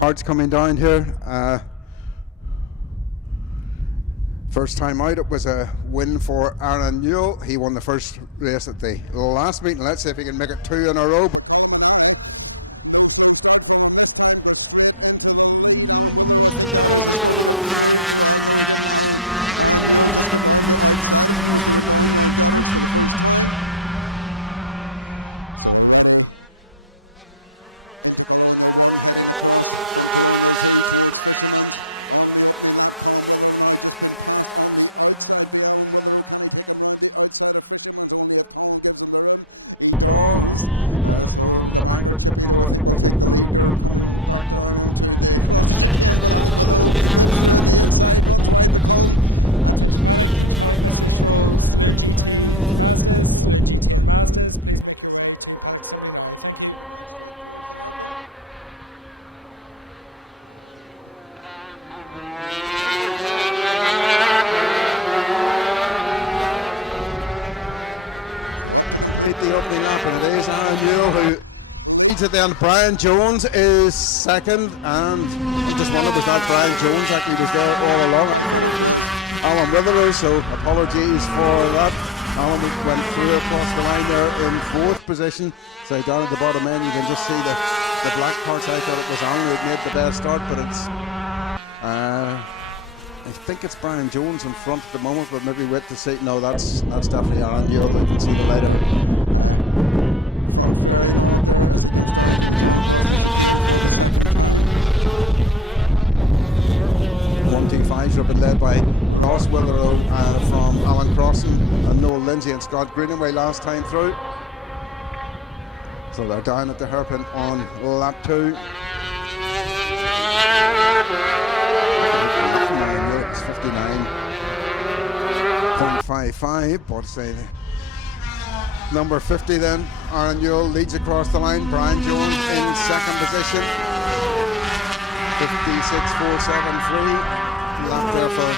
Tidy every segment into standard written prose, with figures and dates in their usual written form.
Cards coming down here. First time out, it was a win for Aaron Newell. He won the first race at the last meeting. Let's see if he can make it 2 in a row. The opening lap, and it is Aaron Newell who leads at the end. Brian Jones is second, and I just wondered, was that Brian Jones actually was there all along? Alan Witherell, so apologies for that. Alan went through across the line there in 4th position. So down at the bottom end, you can just see the black carts. I thought it was Alan who made the best start, but it's I think it's Brian Jones in front at the moment, but maybe wait to see. No, that's definitely Aaron Newell. You can see the light of it. 125s have been led by Ross Witherell from Alan Crossan and Noel Lindsay and Scott Greenaway last time through. So they're down at the hairpin on lap 2. It's 59.55, but say number 50 then, Aaron Newell leads across the line. Brian Jones in second position. 56.473. Lap there for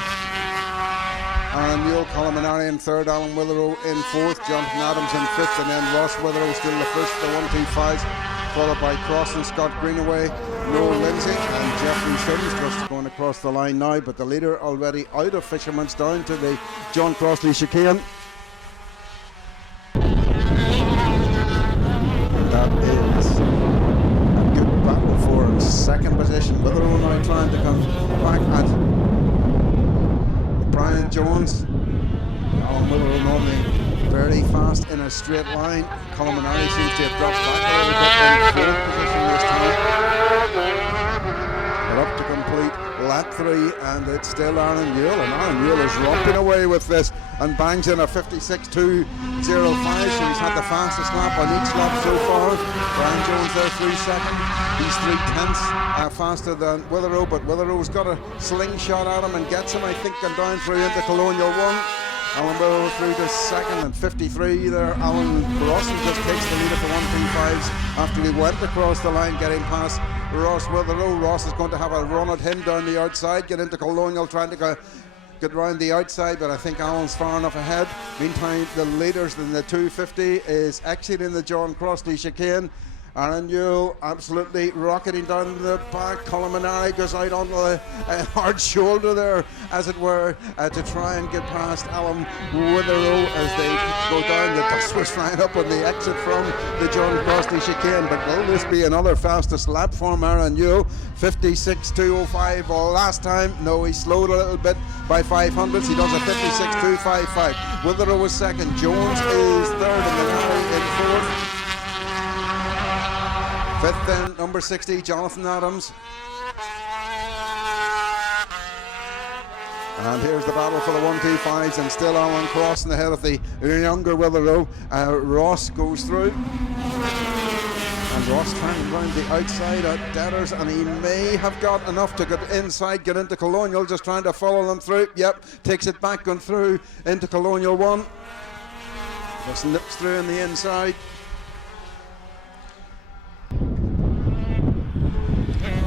Aaron Newell. Colin Minari in third, Alan Witherell in fourth, Jonathan Adams in fifth, and then Ross Witherell still the first, the 125s, followed by Cross and Scott Greenaway, Noel Lindsay and Jeffrey Sims just going across the line now, but the leader already out of Fisherman's down to the John Crossley chicane. That is a good battle for second position. Witherell now trying to come back at Brian Jones. Alan Witherell normally very fast in a straight line. Colin Minari seems to have dropped back a little bit in 4th position this time. But up to complete lap 3, and it's still Aaron Newell, and Aaron Newell is romping away with this and bangs in a 56.205, so he's had the fastest lap on each lap so far. Brian Jones there 3 seconds. He's 3/10 faster than Witherell, but Witherell's got a slingshot at him and gets him, I think, and down through into Colonial 1. Alan Witherell through to second, and 53 there. Alan Crossan just takes the lead at the 125s after he went across the line, getting past Ross Witherell. Ross is going to have a run at him down the outside, get into Colonial, trying to get round the outside, but I think Alan's far enough ahead. Meantime, the leaders in the 250 is exiting the John Crossley chicane. Aaron Newell absolutely rocketing down the back. Colin Minari goes out on the hard shoulder there, as it were, to try and get past Alan Witherell as they go down. The dust was flying up on the exit from the John Crossley chicane, but will this be another fastest lap for Aaron Newell? 56.205 last time. No, he slowed a little bit by 500s. He does a 56.255. Witherell was second. Jones is third, and Minari in fourth. Fifth then, number 60, Jonathan Adams. And here's the battle for the 125s, and still Alan Crossan ahead of the younger Witherell. Ross goes through. And Ross trying round the outside at Deaders, and he may have got enough to get inside, get into Colonial, just trying to follow them through. Yep, takes it back, going through into Colonial 1. Just nips through in the inside.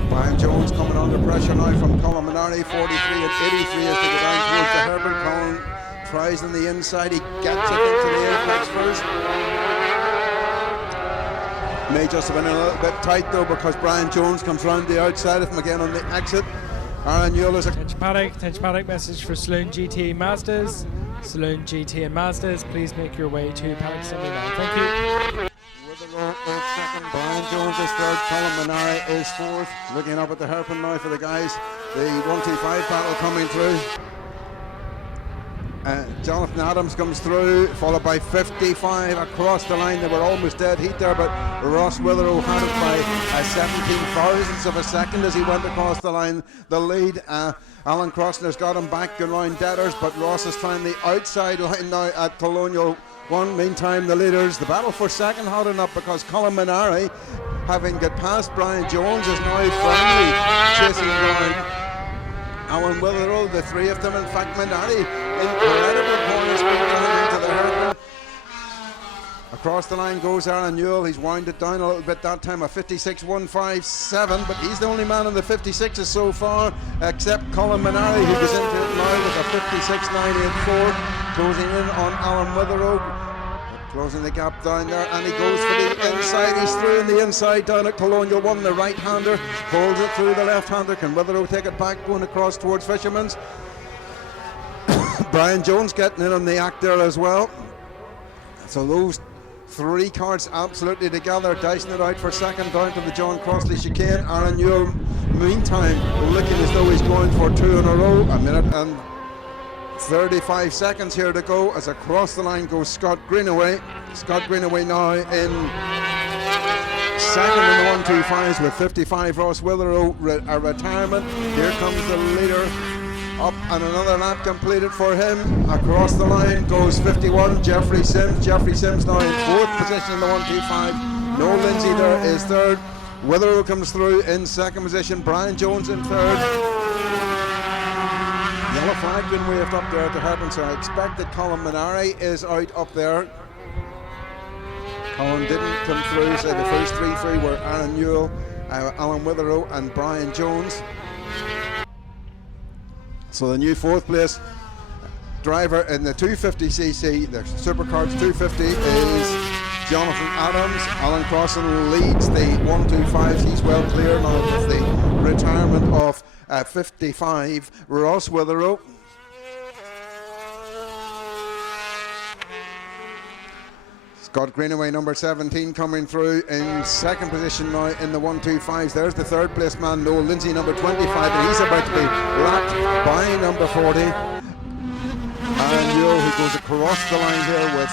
Brian Jones coming under pressure now from Colin Minari, 43 and 83 as they go down towards the Herbert. Colin tries on the inside, he gets it into the apex first. May just have been a little bit tight though, because Brian Jones comes round the outside of him again on the exit. Aaron Newell is Attention paddock message for Saloon GT Mazdas. Saloon GT and Mazdas, please make your way to paddock assembly now. Thank you. Witherell is second, Brian Jones is third, Colin Minari is fourth. Looking up at the hairpin now for the guys. The 125 battle coming through. Jonathan Adams comes through, followed by 55 across the line. They were almost dead heat there, but Ross Witherell had it by 17 thousandths of a second as he went across the line. The lead, Alan Crossner's got him back going round debtors, but Ross is trying the outside line now at Colonial 1. Meantime, the leaders, the battle for second holding up, because Colin Minari, having got past Brian Jones, is now firmly chasing down Alan Witherell, the three of them. In fact, Minari, incredible corner speed down into the hairpin. Across the line goes Aaron Newell. He's wound it down a little bit that time, a 56.157, but he's the only man in the 56s so far, except Colin Minari, who goes into it now with a 56.984, closing in on Alan Witherell. Closing the gap down there, and he goes for the inside. He's through in the inside down at Colonial 1. The right-hander holds it through the left-hander. Can Witherell take it back going across towards Fisherman's? Brian Jones getting in on the act there as well. So those three carts absolutely together, dicing it out for second down to the John Crossley chicane. Aaron Newell, meantime, looking as though he's going for two in a row. A minute and 35 seconds here to go as across the line goes Scott Greenaway. Scott Greenaway now in second in the 125s with 55. Ross Witherell, a retirement. Here comes the leader up, and another lap completed for him. Across the line goes 51, Jeffrey Sims. Jeffrey Sims now in fourth position in the 125. Noel Lindsay there is third. Witherell comes through in second position. Brian Jones in third. Yellow flag being waved up there at the hairpin, so I expect that Colin Minari is out up there. Colin didn't come through, so the first three through were Aaron Newell, Alan Witherell and Brian Jones. So the new fourth place driver in the 250cc, the Superkarts 250, is Jonathan Adams. Alan Crossan leads the 125s. He's well clear now with the retirement of 55, Ross Witherell. Scott Greenaway, number 17, coming through in second position now in the 125s. There's the third place man, Noel Lindsay, number 25, and he's about to be lapped by number 40. And Newell, who goes across the line here with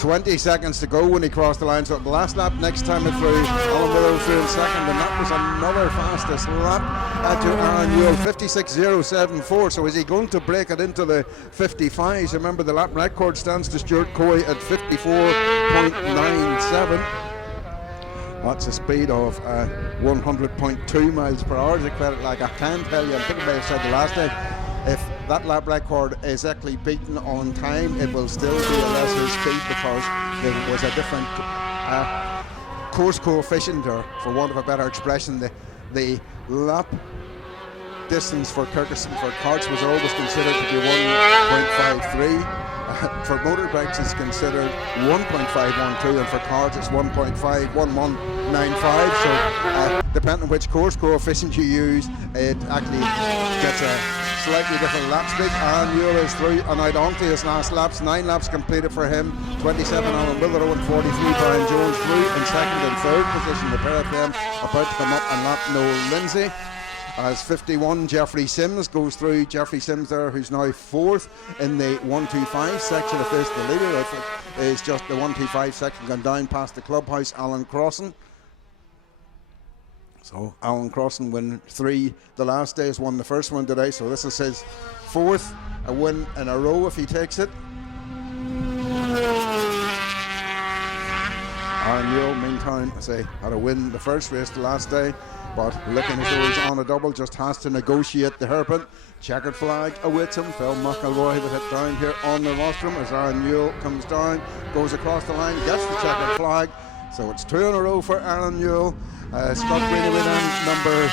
20 seconds to go when he crossed the line. So the last lap next time it through, Alan Witherell through in second, and that was another fastest lap to Aaron Newell, 56.074. So is he going to break it into the 55s? Remember, the lap record stands to Stuart Coy at 54.97. That's a speed of 100.2 miles per hour. Like I can tell you, I think I may have said the last day, if that lap record is actually beaten on time, it will still be a lesser speed because there was a different course coefficient, or for want of a better expression, the lap distance for Kirkistown for karts was always considered to be 1.53. For motorbikes it's considered 1.512, and for cars it's 1.51195. So depending on which course coefficient you use, it actually gets a slightly different lap speed. Aaron Newell is through and out onto his last laps. 9 laps completed for him. 27 Alan Witherell and 43 Brian Jones through in second and third position. The pair of them about to come up and lap Noel Lindsay. As 51 Jeffrey Sims goes through. Jeffrey Sims there, who's now fourth in the 125 section of this. The leader of it is just the 125 section gone down past the clubhouse, Alan Crossan. So Alan Crossan won 3 the last day, has won the first one today, so this is his fourth win in a row if he takes it. Aaron Newell, meantime, had a win the first race the last day, but looking as though he's on a double, just has to negotiate the hairpin. Checkered flag awaits him. Phil McElroy with it down here on the rostrum as Aaron Newell comes down, goes across the line, gets the checkered flag. So it's 2 in a row for Aaron Newell. Scott Greenaway then, number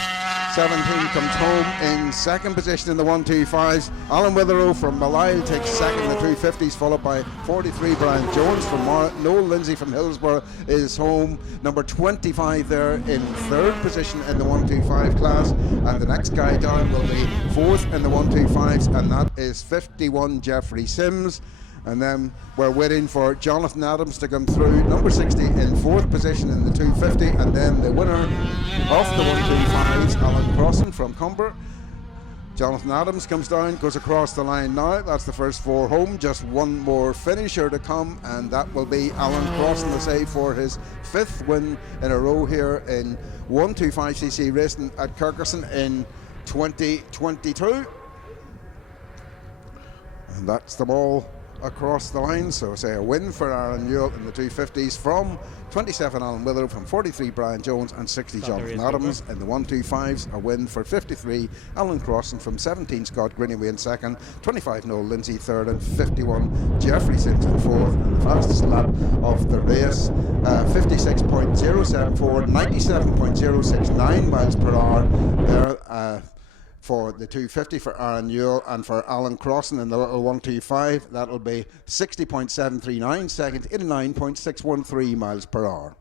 17 comes home in second position in the 125s. Alan Witherow from Malile takes second in the 250s, followed by 43 Brian Jones from Mara. Noel Lindsay from Hillsborough is home. Number 25 there in third position in the 125 class. And the next guy down will be fourth in the 125s, and that is 51 Jeffrey Sims. And then we're waiting for Jonathan Adams to come through, number 60 in fourth position in the 250, and then the winner of the 125s, Alan Crossan from Cumber. Jonathan Adams comes down, goes across the line now. That's the first four home. Just one more finisher to come, and that will be Alan Crossan, the save for his fifth win in a row here in 125cc racing at Kirkistown in 2022. And that's them all across the line. So say a win for Aaron Newell in the 250s from 27 Alan Witherow, from 43 Brian Jones, and 60 Jonathan Adams. In the 125s, a win for 53 Alan Crossan, from 17 Scott Greenaway in second, 25 Noel Lindsay third, and 51 Jeffrey Sims in fourth. And the fastest lap of the race, 56.074, 97.069 miles per hour there for the 250 for Aaron Newell, and for Alan Crossan in the little 125, that'll be 60.739 seconds, 89.613 miles per hour.